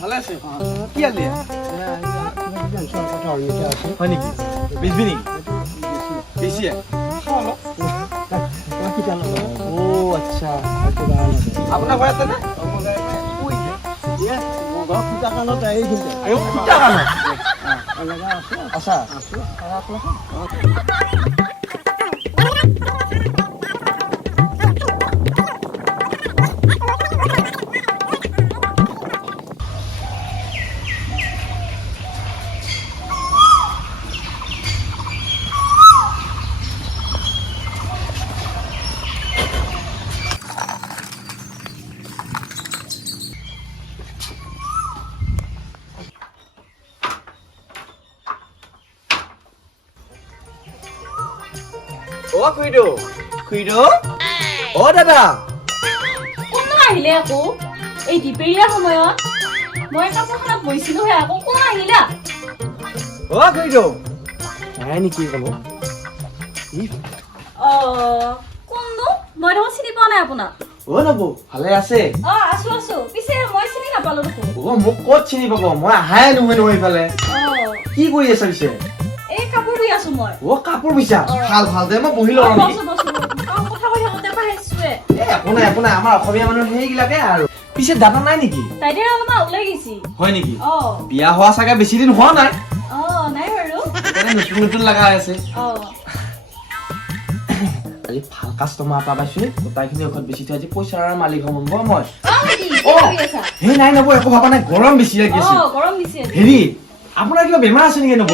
ভালে আছে কি আলি হয় নেকি বেচবি নেকি বেছি আচ্ছা আপোনাৰ ঘৰ আছে নে আচ্ছা খুইদো অ দাদা কোন আহিলে আকৌ এই দিপেৰীয়া সময়ত মই কাপোৰখনত বহিছিলোহে আকৌ কোন আহিলা অ খুইদো নাই নেকি ক'লো কোননো মই দেখোন চিনি পোৱা নাই আপোনাক অ নবৌ ভালে আছে আছো পিছে মই চিনি নাপালো দেখোন অ মোক ক'ত চিনি পাব মই আহাই নহয় এইফালে কি কৰি আছে পিছে এই কাপোৰ বৈ আছো মই অ কাপোৰ বুইছা ভাল দে মই বহি লওঁ নেকি কথা কৈ থাকোঁতে পাইছোৱে একো নাই আমাৰ অসমীয়া মানুহ সেইবিলাকে আৰু পিছে দাদা নাই নেকি তাইদেৰ অলপমান ওলাই গৈছি হয় নেকি বিয়া হোৱা চাগে বেছি দিন হোৱা নাই নাই বাৰু নতুন লগা আছে আজি ভাল কাষ্টমাৰ এটা পাইছো গোটাইখিনি ঘৰত বেছি থৈ আজি পইচাৰ মালিক হ'ম মই সেই নাই নব একো ভাবা নাই গৰম বেছি লাগি আছে হেৰি আপোনাৰ কিবা বেমাৰ আছে নেকি নব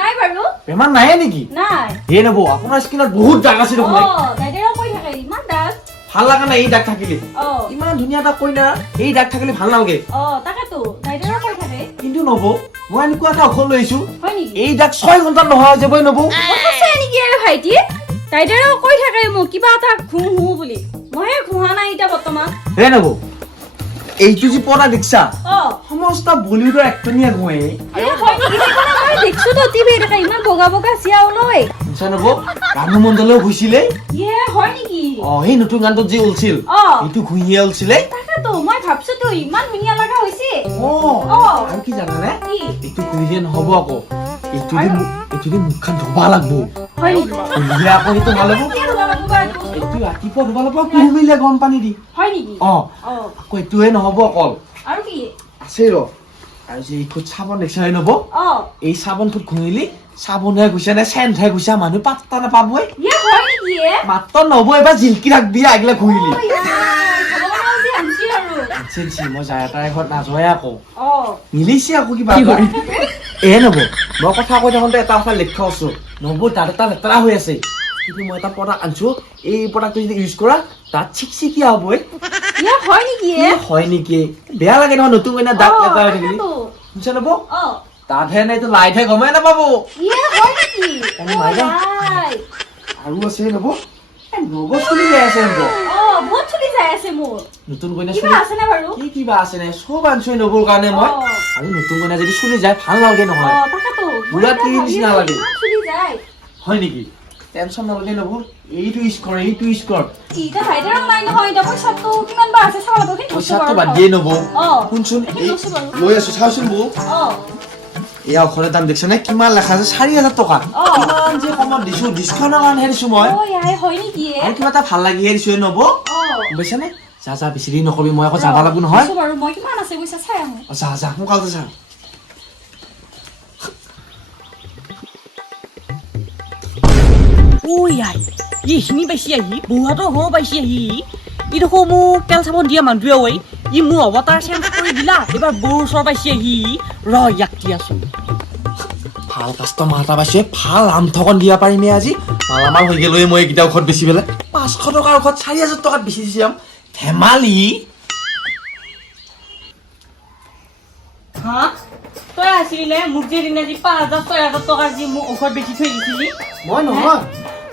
নাই বাৰু বেমাৰ নাই নেকি নাই হে নব আপোনাৰ স্কিনত বহুত দাগ আছে দেখোন তাইদের কৈ থাকে ইমান দাগ ভাল লাগা নাই এই দাগ থাকিলে ইমান ধুনীয়া এটা কইনা এই দাগ থাকিলে ভাল নালাগে তাকেতো তাইদের কৈ থাকে কিন্তু নব মই এনেকুৱা এটা ঔষধ লৈ আহিছো হয় নেকি এই দাগ 6 ঘণ্টা নহয় যাবই নব আছে নেকি আৰু ভাইটি তাইদের কৈ থাকে মোক কিবা এটা ঘুহু বুলি মইহে ঘুহা নাই এটা বৰ্তমান হে নব এইটো যি পড়া দেখছা সমস্ত বলিউডৰ একটনিয়া গৈ হয় নেকি মই দেখছো তো টিভি এটা ইমান বগা বগা চিয়া ওলাই জানব গানু মণ্ডলেও গৈছিলে হয় নেকি সেই নতুন গানটো যি ওলছিল এইটো ঘুহিয়া ওলছিলে তাকেতো মই ভাবছো তো ইমান ধুনীয়া লাগা হৈছে আৰু কি জানানে এইটো ঘুহিলে নহব আকৌ এইটো দি মুখখন ধোবা লাগব হয় নেকি ঘুহিলে আকৌ সেইটো ভাল হ'ব এইটো ৰাতিপুৱা ধোবা লাগব কুহুমিলে গৰম পানী দি হয় নেকি আকৌ এইটোহে নহব অকল আৰু কি আছে ৰ আৰু যে এইটোত চাবোন দেখিছা নব এই চাবোনটোত ঘুহিলি চাবোনহে গৈছে নে চেণ্টহে গৈছে মানুহ পাত্তা নাপাবই হয় নেকি মাত্ৰ নব এবাৰ জিলকি ৰাখবি আগলে ঘুহিলি মই যায় তাই ঘৰত নাযোৱাই আকৌ মিলিছে আকৌ কিবা নব মই কথা কৈ থাকোঁতে এটা কথা লক্ষ্য আছো নব তাত এটা লেতেৰা হৈ আছে কিন্তু মই এটা প্ৰডাক্ট আনিছো এই প্ৰডাক্টটো যদি ইউজ কৰা তাত চিকচিকিয়া হ'বই হয় নেকি বেয়া লাগে নহয় নতুন কইনা দাঁত লেতেৰা হৈ থাকিলে বুজিছা নব তাতহে নাই এইটো লাইটহে গমেই নাপাব আৰু আছে নব নব চলি যাই আছে নব নতুন কইনা কি কিবা আছে নে চব আনিছো নবৰ কাৰণে মই আৰু নতুন কইনা যদি চলি যায় ভাল নালাগে নহয় পুৰা টিভি নিচিনা লাগে হয় নেকি টেনচন নালাগে নব এইটো ইউজ কৰ পইচাটো বাদ দিয়ে নব শুনচোন লৈ আছো চাওচোন বৌ এয়া ঔষধৰ দাম দেখিছনে কিমান লেখা আছে 4,000 টকা কিমান যে কমত দিছো ডিছকাউণ্টৰ কাৰণে দিছো মই আৰু কিবা এটা ভাল লাগিহে দিছো নব বুজিছানে যা বেছি দেৰি নকবি মই আকৌ যাব লাগব নহয় যা সোনকালে যা এইখিনি পাইছি আহি বহুতো হ'ব পাইছি আহি ই দেখো মোক তেল চাবোন দিয়া মানুহটোৱে ঐ ই মোৰ অৱতাৰ চেঞ্জ কৰি দিলা এবাৰ বৌৰ ওচৰ পাইছি আহি ইয়াক কি আছো ভাল কাষ্টমাৰ এটা পাইছে ভাল আমঠকন দিয়া পাৰিমে আজি মালামাল হৈ গেলৈ মই এইকেইটা ঔষধ বেছি পেলাই 500 টকাৰ ঔষধ 4,000 টকাত বেছি দিছি ধেমালি তই আছিলি মোক যে দিনা যি 5,000-6,000 টকাৰ যি মোক ঔষধ বেছি থৈ দিছিলি মই নহয়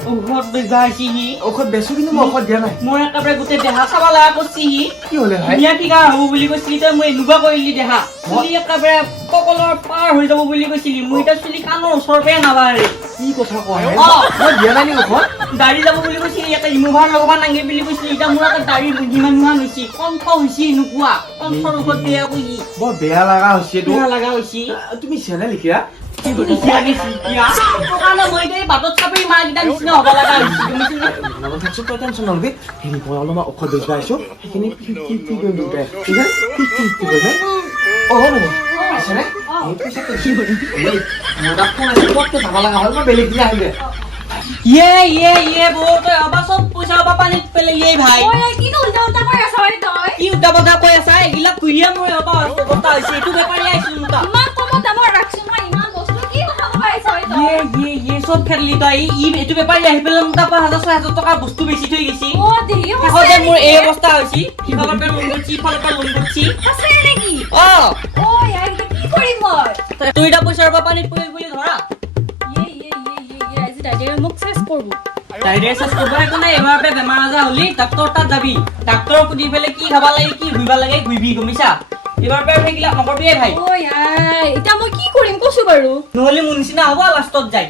ঔষধ বেচবা আহিছিহি ঔষধ বেচো কিন্তু মই ঔষধ দিয়া নাই মোৰ একেবাৰে গোটেই দেহা চাব লগা কৰিছিহি কি হ'লে ভাই বিয়া ঠিকা হ'ব বুলি কৈছিলি তই মই এনেকুৱা কৰিলি দেহা চুলি একেবাৰে কঁকলৰ পাৰ হৈ যাব বুলি কৈছিলি মই এতিয়া চুলি কাণৰ ওচৰৰ পৰাই নাবাঢ়ে কি কথা কোৱা হে অ। মই দিয়া নাই নেকি ঘৰত দাড়ি যাব বুলি কৈছে ইয়াতে ৰিমুভাৰ লগবা নাগে বুলি কৈছে এতিয়া মোৰ এটা দাড়ি যিমান নোহোৱা হৈছে কণ্ঠ হৈছে এনেকুৱা কণ্ঠৰ ওপৰত বেয়া কৰি বৰ বেয়া লগা হৈছে এইটো বেয়া লগা হৈছে তুমি চেনেল লিখিয়া মই এতিয়া বাটত চাপৰি মাৰকেইটা নিচিনা হ'ব লগা হৈছে থাকছো তই টেনশ্যন নলবি হেৰি মই অলপমান ঔষধ বেচবা আহিছো সেইখিনি কি কৰিম দুটাই ঠিক আছে কি কৰিবি অ হ'ব আছেনে এই পইচাটো কি কৰিম মোৰ তাত ফোন আছে ক'ত যাব লগা হ'ল মই বেলেগ দিনা আহিম দে ইয়ে বৌ তই অবা চব পইচা অবা পানীত পেলাই ভাই কি উল্টা কথা কৈ আছা এইবিলাক ঘূৰিয়ে মোৰ অবা অৱস্থা হৈছে এইটো বেপাৰী আহিছিলো মোৰ তাত ইয়ে চব খেললি তই এইটো বেপাৰী আহি পেলাই মোৰ তাৰ 5,000-6,000 টকা বস্তু বেছি থৈ গৈছি শেষতে মোৰ এই অৱস্থা হৈছে সিফালৰ পৰা লোন কৰিছি ইফালৰ পৰা লোন কৰিছি তুই এতিয়া পইচাৰ পৰা পানীত পৰিল বুলি ধৰা ডাইৰেক্ট চেষ্টা কৰিব একো নাই এবাৰ বেমাৰ আজাৰ হ'লি ডাক্তৰ তাত যাবি ডাক্তৰক সুধি পেলাই কি খাব লাগে কি ঘূৰিব লাগে ঘূৰিবি গমিছা এবাৰ পৰা সেইবিলাক নকৰবিয়ে ভাই এতিয়া মই কি কৰিম কৈছো বাৰু নহ'লে মোৰ নিচিনা হ'ব লাষ্টত যায়